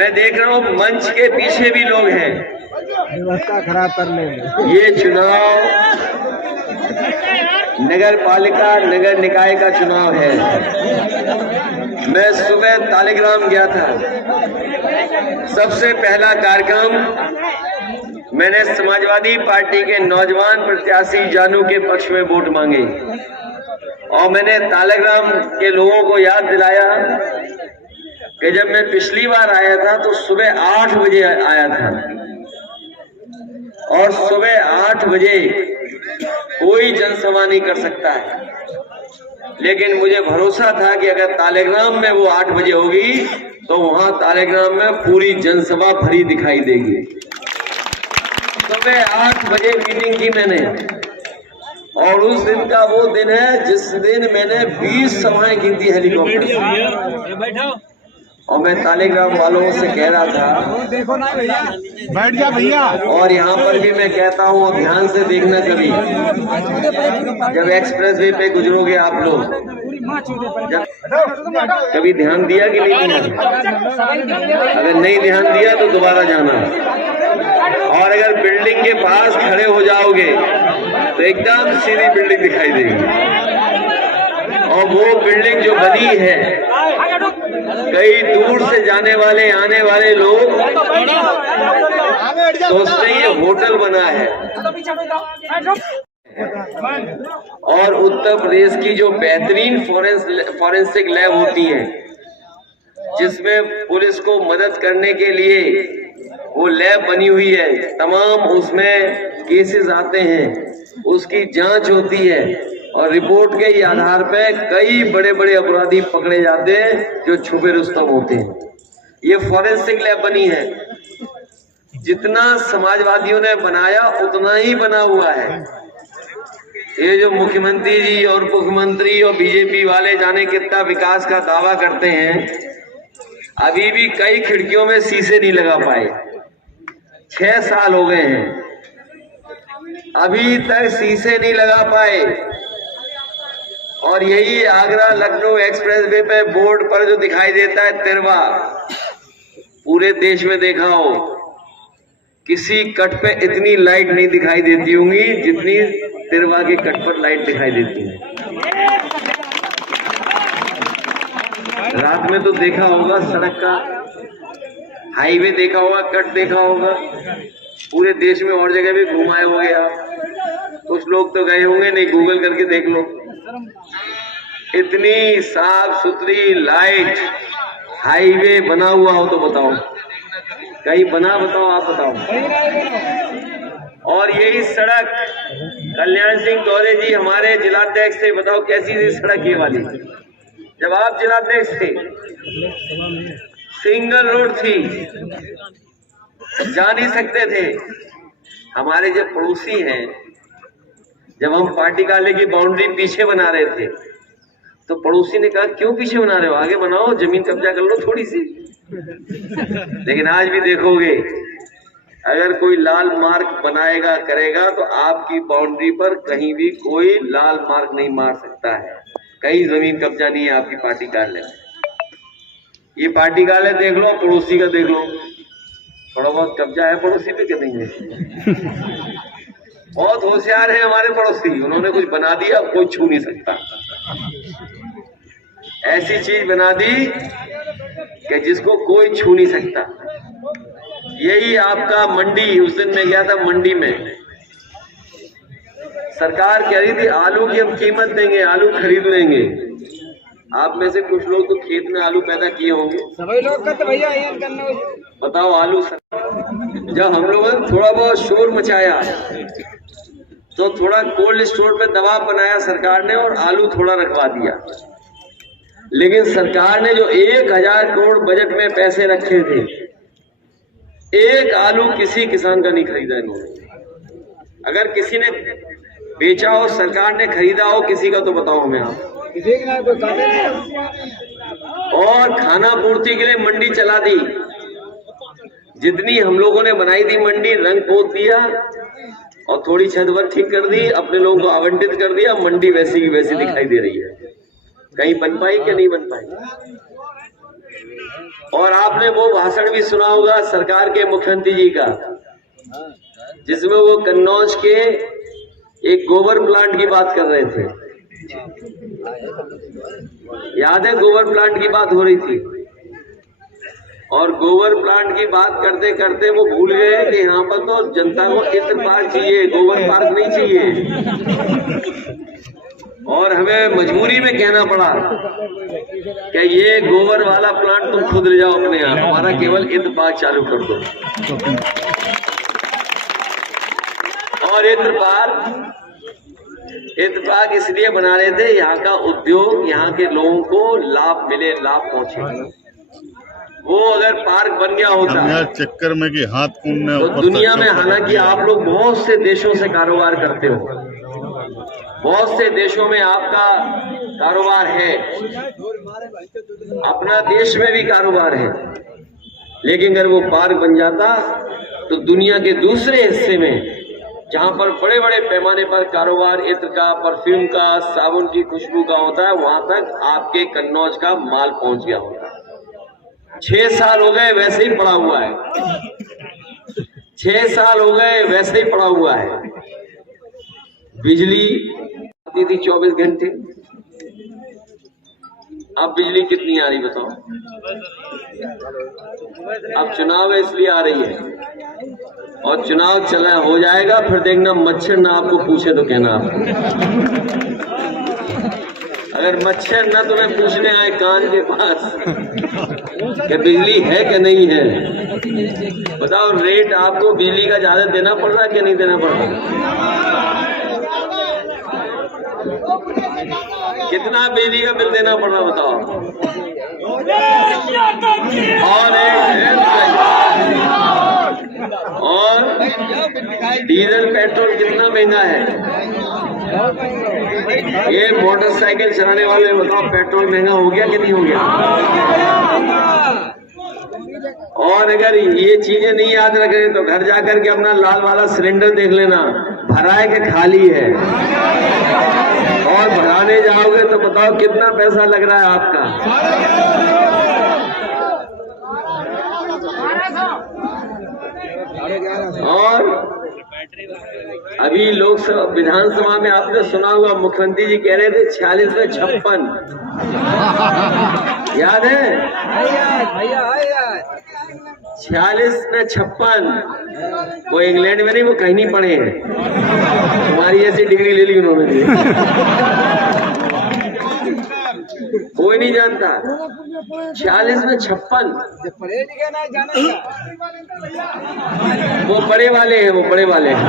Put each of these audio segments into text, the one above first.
मैं देख रहा हूँ मंच के पीछे भी लोग हैं व्यवस्था खराब करने में। ये चुनाव नगर पालिका नगर निकाय का चुनाव है। मैं सुबह तालिग्राम गया था। सबसे पहला कार्यक्रम मैंने समाजवादी पार्टी के नौजवान प्रत्याशी जानू के पक्ष में वोट मांगे और मैंने तालिग्राम के लोगों को याद दिलाया कि जब मैं पिछली बार आया था तो सुबह 8 बजे आया था और सुबह 8 बजे कोई जनसभा नहीं कर सकता है, लेकिन मुझे भरोसा था कि अगर तालिग्राम में वो 8 बजे होगी तो वहां तालिग्राम में पूरी जनसभा भरी दिखाई देगी। सुबह 8 बजे मीटिंग की मैंने और उस दिन का वो दिन है जिस दिन मैंने 20 सभाएं की थी हेलीकॉप्टर से। और मैं तालिग्राम वालों से कह रहा था देखो ना भैया, बैठ जा भैया। और यहाँ पर भी मैं कहता हूँ ध्यान से देखना, कभी जब एक्सप्रेस वे पे गुजरोगे आप लोग, जब कभी ध्यान दिया कि नहीं दिया? अगर नहीं ध्यान दिया तो दोबारा जाना। और अगर बिल्डिंग के पास खड़े हो जाओगे तो एकदम सीधी बिल्डिंग दिखाई देगी और वो बिल्डिंग जो बनी है, कई दूर से जाने वाले आने वाले लोग सोचते हैं ये होटल बना है। और उत्तर प्रदेश की जो बेहतरीन फॉरेंसिक लैब होती है, जिसमें पुलिस को मदद करने के लिए वो लैब बनी हुई है, तमाम उसमें केसेस आते हैं, उसकी जांच होती है और रिपोर्ट के ही आधार पे कई बड़े बड़े अपराधी पकड़े जाते हैं जो छुपे रुस्तम होते हैं। ये फॉरेंसिक लैब बनी है। जितना समाजवादियों ने बनाया उतना ही बना हुआ है। ये जो मुख्यमंत्री जी और मुख्यमंत्री और बीजेपी वाले जाने कितना विकास का दावा करते हैं, अभी भी कई खिड़कियों में शीशे नहीं लगा पाए। 6 साल हो गए हैं, अभी तक शीशे नहीं लगा पाए। और यही आगरा लखनऊ एक्सप्रेस वे पे बोर्ड पर जो दिखाई देता है तिरवा, पूरे देश में देखा हो किसी कट पे इतनी लाइट नहीं दिखाई देती होंगी जितनी तिरवा के कट पर लाइट दिखाई देती है। रात में तो देखा होगा, सड़क का हाईवे देखा होगा, कट देखा होगा, पूरे देश में और जगह भी घुमाए होंगे आप। कुछ लोग तो गए होंगे, नहीं गूगल करके देख लो। इतनी साफ सुथरी लाइट हाईवे बना हुआ हो तो बताओ, कहीं बना बताओ, आप बताओ। और यही सड़क कल्याण सिंह दौरे जी हमारे जिलाध्यक्ष थे, बताओ कैसी थी सड़क ये वाली जब आप जिलाध्यक्ष थे? सिंगल रोड थी, जा नहीं सकते थे। हमारे जो पड़ोसी हैं, जब हम पार्टी कार्यालय की बाउंड्री पीछे बना रहे थे तो पड़ोसी ने कहा क्यों पीछे बना रहे हो, आगे बनाओ, जमीन कब्जा कर लो थोड़ी सी। लेकिन आज भी देखोगे अगर कोई लाल मार्क बनाएगा करेगा तो आपकी बाउंड्री पर कहीं भी कोई लाल मार्क नहीं मार सकता है। कहीं जमीन कब्जा नहीं है आपकी पार्टी कार्यालय में। ये पार्टी कार्यालय देख लो, पड़ोसी का देख लो, थोड़ा बहुत कब्जा है पड़ोसी पे, क्या नहीं है? बहुत होशियार है हमारे पड़ोसी, उन्होंने कुछ बना दिया कोई छू नहीं सकता। ऐसी चीज बना दी कि जिसको कोई छू नहीं सकता। यही आपका मंडी, उस दिन मैं गया था मंडी में, सरकार कह रही थी आलू की हम कीमत देंगे, आलू खरीद लेंगे। आप में से कुछ लोग तो खेत में आलू पैदा किए होंगे, सभी लोग का तो भैया बताओ आलू। जब हम लोगों ने थोड़ा बहुत शोर मचाया तो थोड़ा कोल्ड स्टोर पे दबाव बनाया सरकार ने और आलू थोड़ा रखवा दिया। लेकिन सरकार ने जो 1000 करोड़ बजट में पैसे रखे थे, एक आलू किसी किसान का नहीं खरीदा इन्होंने। अगर किसी ने बेचा हो, सरकार ने खरीदा हो किसी का, तो बताओ हमें आप। और खाना पूर्ति के लिए मंडी चला दी, जितनी हम लोगों ने बनाई थी मंडी, रंग पोत दिया और थोड़ी छत पर ठीक कर दी, अपने लोगों को आवंटित कर दिया। मंडी वैसी की वैसी दिखाई दे रही है। कहीं बन पाई क्या नहीं बन पाई? और आपने वो भाषण भी सुना होगा सरकार के मुख्यमंत्री जी का, जिसमें वो कन्नौज के एक गोबर प्लांट की बात कर रहे थे। याद है, गोबर प्लांट की बात हो रही थी, और गोबर प्लांट की बात करते करते वो भूल गए कि यहाँ पर तो जनता को इत्र पार्क चाहिए, गोबर पार्क नहीं चाहिए। और हमें मजबूरी में कहना पड़ा कि ये गोबर वाला प्लांट तुम खुद ले जाओ अपने यहाँ, हमारा केवल इत्र पार्क चालू कर दो। और इत्र पार्क इसलिए बना रहे थे, यहाँ का उद्योग, यहाँ के लोगों को लाभ मिले, लाभ पहुंचे। वो अगर पार्क बन गया होता चक्कर में कि हाथ कूदने तो दुनिया में, हालांकि आप लोग बहुत से देशों से कारोबार करते हो, बहुत से देशों में आपका कारोबार है, अपना देश में भी कारोबार है, लेकिन अगर वो पार्क बन जाता तो दुनिया के दूसरे हिस्से में जहां पर बड़े बड़े पैमाने पर कारोबार इत्र का, परफ्यूम का, साबुन की खुशबू का होता है, वहां तक आपके कन्नौज का माल पहुंच गया होता। 6 साल हो गए वैसे ही पड़ा हुआ है, 6 साल हो गए वैसे ही पड़ा हुआ है। बिजली आती थी 24 घंटे, अब बिजली कितनी आ रही बताओ? अब चुनाव है इसलिए आ रही है, और चुनाव चला हो जाएगा, फिर देखना मच्छर ना आपको पूछे तो कहना आप। अगर मच्छर ना तुम्हें पूछने आए कान के पास कि बिजली है कि नहीं है, बताओ रेट आपको बिजली का ज्यादा देना पड़ रहा है कि नहीं देना पड़ रहा? कितना बिजली का बिल देना पड़ रहा बताओ? और डीजल पेट्रोल कितना महंगा है? ये मोटरसाइकिल चलाने वाले बताओ पेट्रोल महंगा हो गया कि नहीं हो गया? और अगर ये चीजें नहीं याद रखे तो घर जाकर के अपना लाल वाला सिलेंडर देख लेना, भरा है कि खाली है। और भराने जाओगे तो बताओ कितना पैसा लग रहा है आपका। और अभी लोकसभा विधानसभा में आपने सुना होगा, मुख्यमंत्री जी कह रहे थे 46 में 56, याद है? 46 में 56, वो इंग्लैंड में नहीं, वो कहीं नहीं पढ़े हैं, तुम्हारी ऐसी डिग्री ले ली उन्होंने। कोई नहीं जानता 46 में 56, वो बड़े वाले हैं, वो बड़े वाले हैं।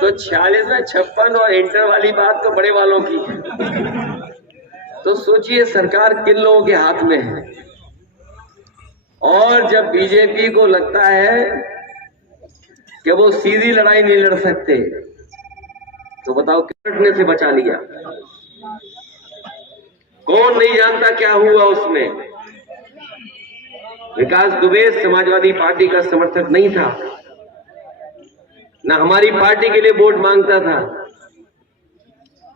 तो 46 में 56 और इंटर वाली बात तो बड़े वालों की है। तो सोचिए सरकार किन लोगों के हाथ में है। और जब बीजेपी को लगता है कि वो सीधी लड़ाई नहीं लड़ सकते, तो बताओ लड़ने से बचा लिया। कौन नहीं जानता क्या हुआ उसमें। विकास दुबे समाजवादी पार्टी का समर्थक नहीं था, ना हमारी पार्टी के लिए वोट मांगता था,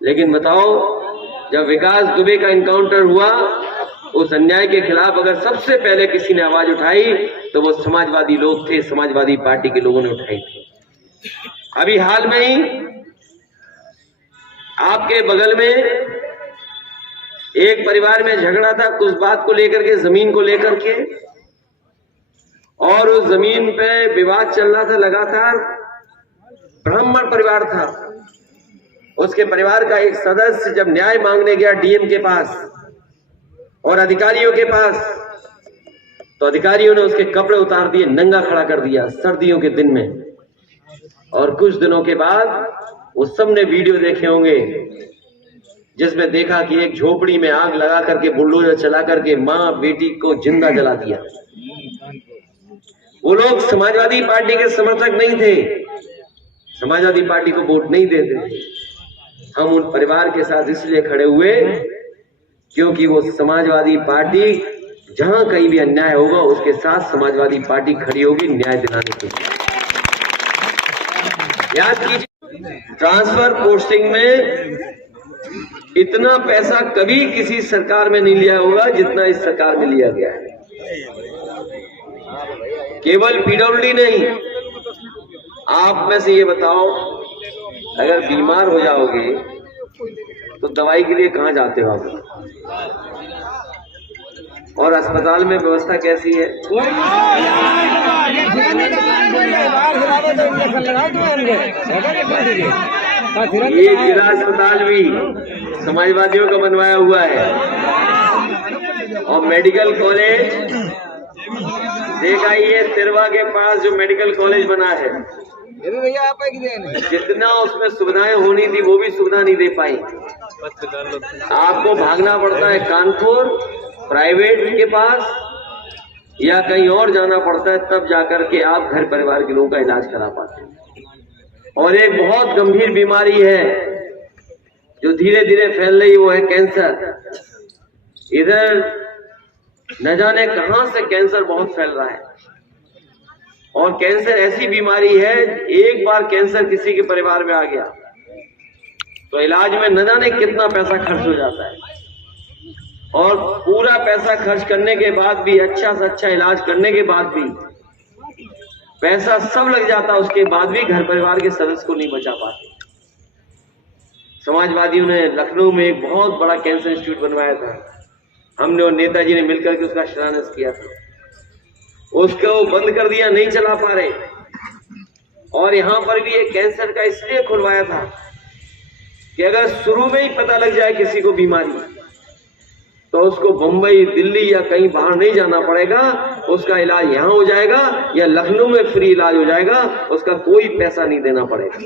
लेकिन बताओ जब विकास दुबे का इनकाउंटर हुआ, उस अन्याय के खिलाफ अगर सबसे पहले किसी ने आवाज उठाई तो वो समाजवादी लोग थे, समाजवादी पार्टी के लोगों ने उठाई थी। अभी हाल में ही आपके बगल में एक परिवार में झगड़ा था कुछ बात को लेकर के, जमीन को लेकर के, और उस जमीन पे विवाद चल रहा था लगातार। ब्राह्मण परिवार था, उसके परिवार का एक सदस्य जब न्याय मांगने गया डीएम के पास और अधिकारियों के पास, तो अधिकारियों ने उसके कपड़े उतार दिए, नंगा खड़ा कर दिया सर्दियों के दिन में। और कुछ दिनों के बाद वो सबने वीडियो देखे होंगे जिसमें देखा कि एक झोपड़ी में आग लगा करके बुलडोजर चला करके मां बेटी को जिंदा जला दिया। वो लोग समाजवादी पार्टी के समर्थक नहीं थे, समाजवादी पार्टी को वोट नहीं देते। हम उन परिवार के साथ इसलिए खड़े हुए क्योंकि वो समाजवादी पार्टी जहां कहीं भी अन्याय होगा उसके साथ समाजवादी पार्टी खड़ी होगी न्याय दिलाने के लिए। याद कीजिए, ट्रांसफर पोस्टिंग में इतना पैसा कभी किसी सरकार में नहीं लिया होगा जितना इस सरकार में लिया गया है। केवल पीडब्ल्यूडी नहीं, आप में से ये बताओ, अगर बीमार हो जाओगे तो दवाई के लिए कहाँ जाते हो आप? और अस्पताल में व्यवस्था कैसी है? ये जिला अस्पताल भी समाजवादियों का बनवाया हुआ है। और मेडिकल कॉलेज देखा, ये तिरवा के पास जो मेडिकल कॉलेज बना है, जितना उसमें सुविधाएं होनी थी वो भी सुविधा नहीं दे पाई। आपको भागना पड़ता है कानपुर प्राइवेट के पास या कहीं और जाना पड़ता है, तब जाकर के आप घर परिवार के लोगों का इलाज करा पाते हैं। और एक बहुत गंभीर बीमारी है जो धीरे धीरे फैल रही है, वो है कैंसर। इधर न जाने कहां से कैंसर बहुत फैल रहा है। और कैंसर ऐसी बीमारी है, एक बार कैंसर किसी के परिवार में आ गया तो इलाज में न जाने कितना पैसा खर्च हो जाता है। और पूरा पैसा खर्च करने के बाद भी, अच्छा से अच्छा इलाज करने के बाद भी पैसा सब लग जाता, उसके बाद भी घर परिवार के सदस्य को नहीं बचा पाते। समाजवादियों ने लखनऊ में एक बहुत बड़ा कैंसर इंस्टीट्यूट बनवाया था, हमने और नेताजी ने मिलकर के उसका शिलान्यास किया था। उसको बंद कर दिया, नहीं चला पा रहे। और यहां पर भी एक कैंसर का इसलिए खुलवाया था कि अगर शुरू में ही पता लग जाए किसी को बीमारी, तो उसको बंबई, दिल्ली या कहीं बाहर नहीं जाना पड़ेगा, उसका इलाज यहाँ हो जाएगा या लखनऊ में फ्री इलाज हो जाएगा, उसका कोई पैसा नहीं देना पड़ेगा।